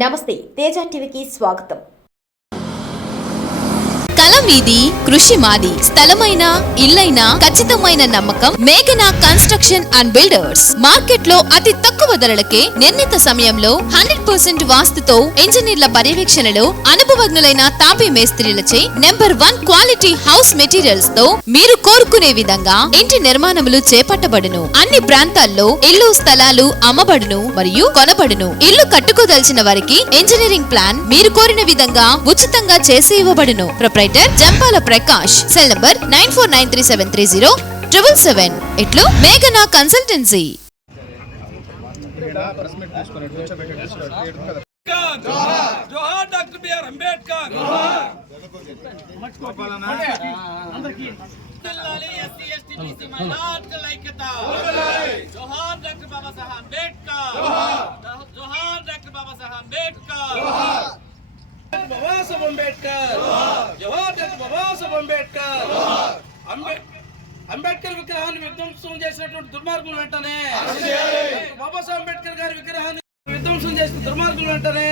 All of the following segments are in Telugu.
నమస్తే, తేజ టీవీకి స్వాగతం. మీది కృషి మాది. స్థలమైన ఇల్లైనా ఖచ్చితమైన నమ్మకం మేఘనా కన్స్ట్రక్షన్ అండ్ బిల్డర్స్. మార్కెట్ లో అతి తక్కువ ధరలకే నిర్ణీత సమయంలో 100% వాస్తుతో ఇంజనీర్ల పర్యవేక్షణలో అనుభవజ్ఞులైన తాపీ మేస్త్రీలచే నెంబర్ 1 క్వాలిటీ హౌస్ మెటీరియల్స్ తో మీరు కోరుకునే విధంగా ఇంటి నిర్మాణములు చేపట్టబడును. అన్ని ప్రాంతాల్లో ఇల్లు స్థలాలు అమ్మబడును మరియు కొనబడును. ఇల్లు కట్టుకోదలిచిన వారికి ఇంజనీరింగ్ ప్లాన్ మీరు కోరిన విధంగా ఉచితంగా చేసి ఇవ్వబడును. Proprietor Jampala Prakash. Cell number 9493307777. ఇట్లు మేఘనా కన్సల్టెన్సీ. జోహార్ డాక్టర్ బిఆర్ అంబేద్కర్. జోహార్ డాక్టర్ బాబా సాహెబ్ అంబేద్కర్. జోహార్ డాక్టర్ బాబా సాహెబ్ అంబేద్కర్. బాబా సాహెబ్ అంబేద్కర్. జోహార్ డాక్టర్ బాబా సాహెబ్ అంబేద్కర్. అంబేద్కర్ విగ్రహాన్ని విధ్వంసం చేసినటువంటి దుర్మార్గులు వెంటనే బాబాసాహెబ్ అంబేద్కర్ గారి విగ్రహాన్ని విధ్వంసం చేసిన దుర్మార్గులు వెంటనే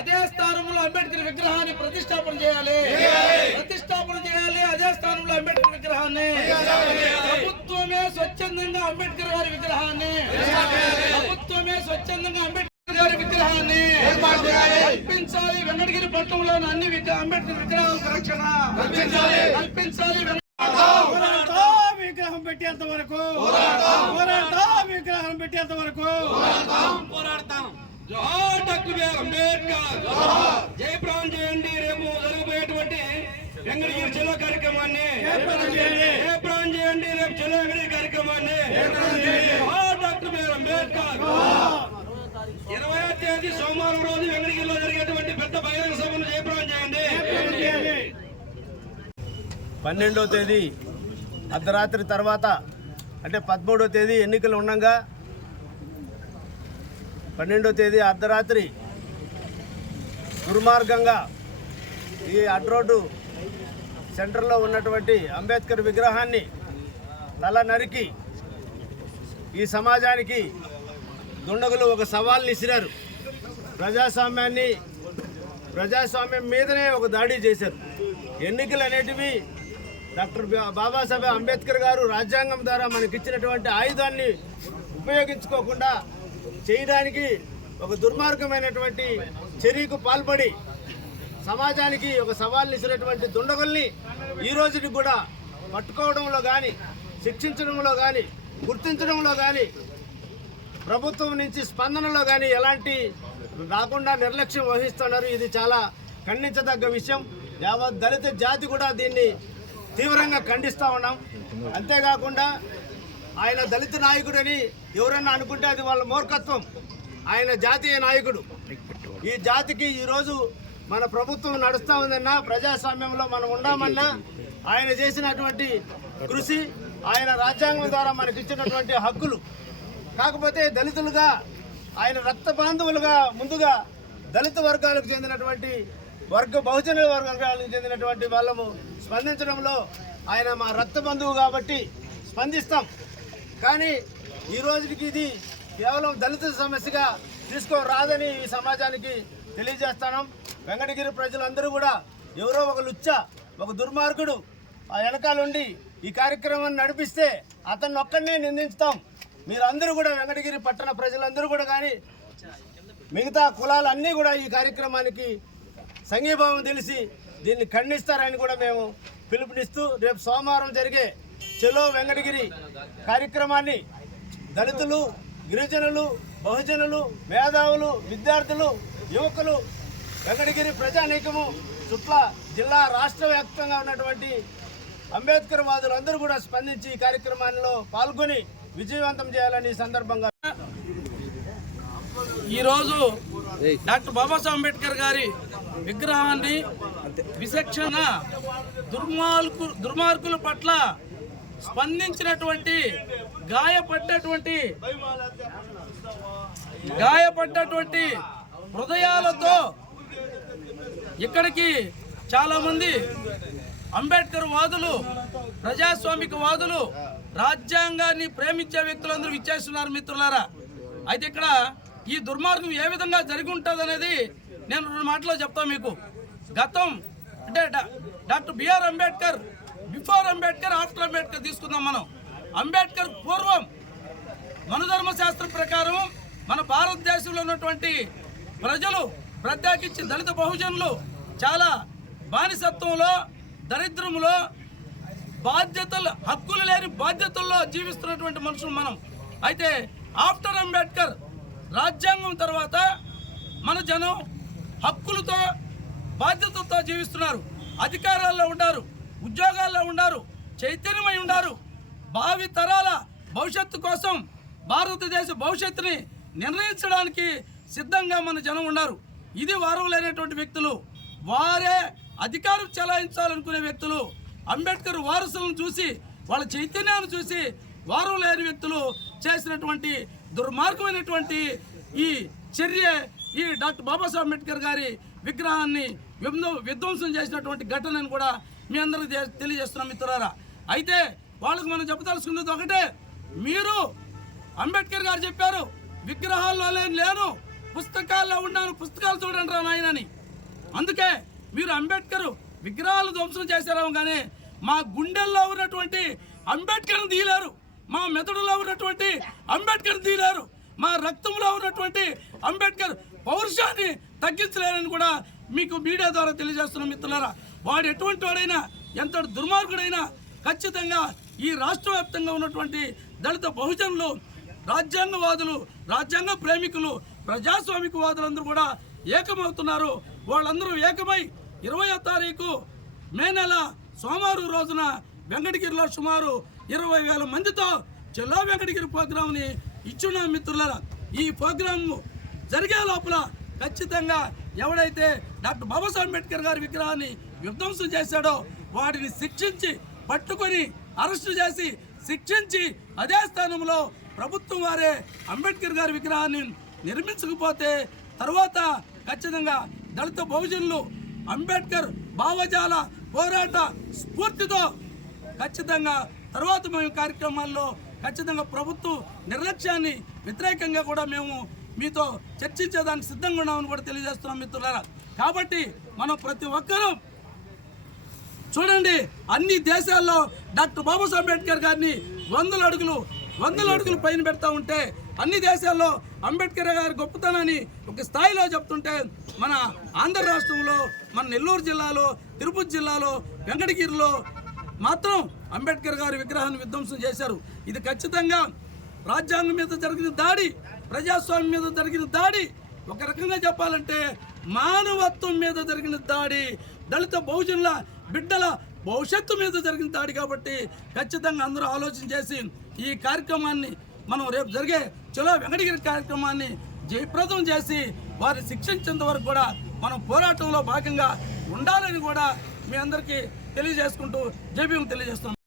అదే స్థానంలో అంబేద్కర్ విగ్రహాన్ని ప్రతిష్టాపన చేయాలి. అదే స్థానంలో అంబేద్కర్ విగ్రహాన్ని ప్రభుత్వమే స్వచ్ఛందంగా అంబేద్కర్ గారి విగ్రహాన్ని విగ్రహాన్ని కల్పించాలి. వెంకటగిరి పట్టణంలోని అన్ని అంబేద్కర్ విగ్రహాలకు రక్షణ కల్పించాలి. విగ్రహం పెట్టేంత వరకు పోరాడతాం. జోహార్ డాక్టర్ బిఆర్ అంబేద్కర్. జయప్రదం చేయండి. రేపు జరగబోయేటువంటి వెంకటగిరి జిల్లా కార్యక్రమాన్ని జయప్రదం చేయండి. రేపు జిల్లా వెంకటగిరి కార్యక్రమాన్ని జోహార్ డాక్టర్ బిఆర్ అంబేద్కర్. 20వ తేదీ సోమవారం రోజు వెంకటగిరిలో జరిగేటువంటి పెద్ద బహిరంగ సభను జయప్రదం చేయండి. 12వ తేదీ అర్ధరాత్రి తర్వాత అంటే 13వ తేదీ ఎన్నికలు ఉండగా 12వ తేదీ అర్ధరాత్రి దుర్మార్గంగా ఈ అడ్రోడ్డు సెంటర్లో ఉన్నటువంటి అంబేద్కర్ విగ్రహాన్ని తల నరికి ఈ సమాజానికి దుండగులు ఒక సవాల్ని ఇసిరారు. ప్రజాస్వామ్యం మీదనే ఒక దాడి చేశారు. ఎన్నికలు అనేటివి డాక్టర్ బాబాసాహెబ్ అంబేద్కర్ గారు రాజ్యాంగం ద్వారా మనకిచ్చినటువంటి ఆయుధాన్ని ఉపయోగించుకోకుండా చేయడానికి ఒక దుర్మార్గమైనటువంటి చర్యకు పాల్పడి సమాజానికి ఒక సవాల్ని ఇచ్చినటువంటి దుండగుల్ని ఈ రోజుకి కూడా పట్టుకోవడంలో కానీ శిక్షించడంలో కానీ గుర్తించడంలో కానీ ప్రభుత్వం నుంచి స్పందనలో కానీ ఎలాంటి రాకుండా నిర్లక్ష్యం వహిస్తున్నారు. ఇది చాలా ఖండించదగ్గ విషయం. యావత్ దళిత జాతి కూడా దీన్ని తీవ్రంగా ఖండిస్తూ ఉన్నాం. అంతేకాకుండా ఆయన దళిత నాయకుడని ఎవరన్నా అనుకుంటే అది వాళ్ళ మూర్ఖత్వం. ఆయన జాతీయ నాయకుడు. ఈ జాతికి ఈరోజు మన ప్రభుత్వం నడుస్తూ ఉందన్నా, ప్రజాస్వామ్యంలో మనం ఉండామన్నా ఆయన చేసినటువంటి కృషి, ఆయన రాజ్యాంగం ద్వారా మనకి ఇచ్చినటువంటి హక్కులు. కాకపోతే దళితులుగా ఆయన రక్త బాంధవులుగా ముందుగా దళిత వర్గాలకు చెందినటువంటి బహుజన వర్గాలకు చెందినటువంటి వాళ్ళము స్పందించడంలో ఆయన మా రక్త బంధువు కాబట్టి స్పందిస్తాం. కానీ ఈ రోజుకి ఇది కేవలం దళిత సమస్యగా తీసుకోరాదని ఈ సమాజానికి తెలియజేస్తాం. వెంకటగిరి ప్రజలందరూ కూడా ఎవరో ఒక లుచ్చ, ఒక దుర్మార్గుడు ఆ వెనకాలండి ఈ కార్యక్రమాన్ని నడిపిస్తే అతన్ని ఒక్కడనే నిందించుతాం. మీరందరూ కూడా వెంకటగిరి పట్టణ ప్రజలందరూ కూడా కానీ మిగతా కులాలన్నీ కూడా ఈ కార్యక్రమానికి సంఘీభావం తెలిసి దీన్ని ఖండిస్తారని కూడా మేము పిలుపునిస్తూ రేపు సోమవారం జరిగే చెలో వెంకటగిరి కార్యక్రమాన్ని దళితులు, గిరిజనులు, బహుజనులు, మేధావులు, విద్యార్థులు, యువకులు, వెంకటగిరి ప్రజానీకము చుట్ల జిల్లా రాష్ట్ర వ్యాప్తంగా ఉన్నటువంటి అంబేద్కర్ వాదులు అందరూ కూడా స్పందించి ఈ కార్యక్రమాల్లో పాల్గొని విజయవంతం చేయాలని ఈ సందర్భంగా ఈరోజు డాక్టర్ బాబాసాహెబ్ అంబేద్కర్ గారి విగ్రహాన్ని విచక్షణ దుర్మార్గుల పట్ల స్పందించినటువంటి గాయపడ్డటువంటి హృదయాలతో ఇక్కడికి చాలామంది అంబేద్కర్ వాదులు, ప్రజాస్వామిక వాదులు, రాజ్యాంగాన్ని ప్రేమించే వ్యక్తులందరూ విచ్చేస్తున్నారు మిత్రులారా. అయితే ఇక్కడ ఈ దుర్మార్గం ఏ విధంగా జరిగి ఉంటుంది అనేది నేను 2 మాటల్లో చెప్తాను మీకు. గతం అంటే doctor BR Ambedkar, before Ambedkar, after Ambedkar తీసుకుందాం మనం. అంబేద్కర్ పూర్వం మనుధర్మ శాస్త్రం ప్రకారం మన భారతదేశంలో ఉన్నటువంటి ప్రజలు, ప్రత్యేకించి దళిత బహుజనులు చాలా బానిసత్వంలో, దరిద్రంలో, బాధ్యతలు, హక్కులు లేని బాధ్యతల్లో జీవిస్తున్నటువంటి మనుషులు మనం. అయితే ఆఫ్టర్ అంబేద్కర్ రాజ్యాంగం తర్వాత మన జనం హక్కులతో, బాధ్యతలతో జీవిస్తున్నారు. అధికారాల్లో ఉన్నారు, ఉద్యోగాల్లో ఉన్నారు, చైతన్యమై ఉన్నారు. భావి తరాల భవిష్యత్తు కోసం, భారతదేశ భవిష్యత్తుని నిర్ణయించడానికి సిద్ధంగా మన జనం ఉన్నారు. ఇది వారం లేనటువంటి వ్యక్తులు, వారే అధికారం చెలాయించాలనుకునే వ్యక్తులు. అంబేద్కర్ వారసులను చూసి, వాళ్ళ చైతన్యాన్ని చూసి వారం లేని వ్యక్తులు చేసినటువంటి దుర్మార్గమైనటువంటి ఈ చర్య, ఈ డాక్టర్ బాబాసాహెబ్ అంబేద్కర్ గారి విగ్రహాన్ని విధ్వంసం చేసినటువంటి ఘటనను కూడా మీ అందరికీ తెలియజేస్తున్నాం మిత్రులారా. అయితే వాళ్ళకు మనం చెప్పదలుచుకున్నది ఒకటే, మీరు అంబేద్కర్ గారు చెప్పారు విగ్రహాల్లో లేను, పుస్తకాల్లో ఉన్నాను, పుస్తకాలు చూడండి రా నాయనని. అందుకే మీరు అంబేద్కర్ విగ్రహాలు ధ్వంసం చేశారేమో కానీ మా గుండెల్లో ఉన్నటువంటి అంబేద్కర్ని తీయలేరు, మా మెదడులో ఉన్నటువంటి అంబేద్కర్ తీయలేరు, మా రక్తంలో ఉన్నటువంటి అంబేద్కర్ పౌరుషాన్ని తగ్గించలేరని కూడా మీకు మీడియా ద్వారా తెలియజేస్తున్నాం మిత్రులారా. వాడు ఎటువంటి వాడైనా, ఎంత దుర్మార్గుడైనా ఖచ్చితంగా ఈ రాష్ట్ర వ్యాప్తంగా ఉన్నటువంటి దళిత బహుజనులు, రాజ్యాంగవాదులు, రాజ్యాంగ ప్రేమికులు, ప్రజాస్వామికవాదులందరూ కూడా ఏకమవుతున్నారు. వాళ్ళందరూ ఏకమై 20వ తారీఖు మే నెల సోమవారం రోజున వెంకటగిరిలో సుమారు 20,000 మందితో చెల్లో వెంకటగిరి ప్రోగ్రాంని ఇచ్చున్నాం మిత్రులారా. ఈ ప్రోగ్రాం జరిగే లోపల ఖచ్చితంగా ఎవడైతే డాక్టర్ బాబాసాహెబ్ అంబేద్కర్ గారి విగ్రహాన్ని విధ్వంసం చేశాడో వాడిని శిక్షించి, పట్టుకొని అరెస్టు చేసి శిక్షించి, అదే స్థానంలో ప్రభుత్వం వారే అంబేద్కర్ గారి విగ్రహాన్ని నిర్మించకపోతే తర్వాత ఖచ్చితంగా దళిత బహుజనులు అంబేద్కర్ భావజాల పోరాట స్ఫూర్తితో ఖచ్చితంగా తర్వాత మేము కార్యక్రమాల్లో ఖచ్చితంగా ప్రభుత్వ నిర్లక్ష్యాన్ని వ్యతిరేకంగా కూడా మేము మీతో చర్చించేదానికి సిద్ధంగా ఉన్నామని కూడా తెలియజేస్తున్నాం మిత్రులారా. కాబట్టి మనం ప్రతి ఒక్కరూ చూడండి, అన్ని దేశాల్లో డాక్టర్ బాబాసాహెబ్ అంబేద్కర్ గారిని 100 అడుగులు పైన పెడతా ఉంటే, అన్ని దేశాల్లో అంబేద్కర్ గారి గొప్పతనాన్ని ఒక స్థాయిలో చెప్తుంటే, మన ఆంధ్ర రాష్ట్రంలో, మన నెల్లూరు జిల్లాలో, తిరుపతి జిల్లాలో, వెంకటగిరిలో మాత్రం అంబేద్కర్ గారి విగ్రహాన్ని విధ్వంసం చేశారు. ఇది ఖచ్చితంగా రాజ్యాంగం మీద జరిగిన దాడి, ప్రజాస్వామ్యం మీద జరిగిన దాడి, ఒక రకంగా చెప్పాలంటే మానవత్వం మీద జరిగిన దాడి, దళిత బహుజనుల బిడ్డల భవిష్యత్తు మీద జరిగిన దాడి. కాబట్టి ఖచ్చితంగా అందరూ ఆలోచన చేసి ఈ కార్యక్రమాన్ని మనం రేపు జరిగే చలో వెంకటగిరి కార్యక్రమాన్ని జయప్రదం చేసి వారిని శిక్షించేంత వరకు కూడా మనం పోరాటంలో భాగంగా ఉండాలని కూడా మీ అందరికీ తెలియజేసుకుంటూ జై భీమ్ తెలియజేస్తున్నాం.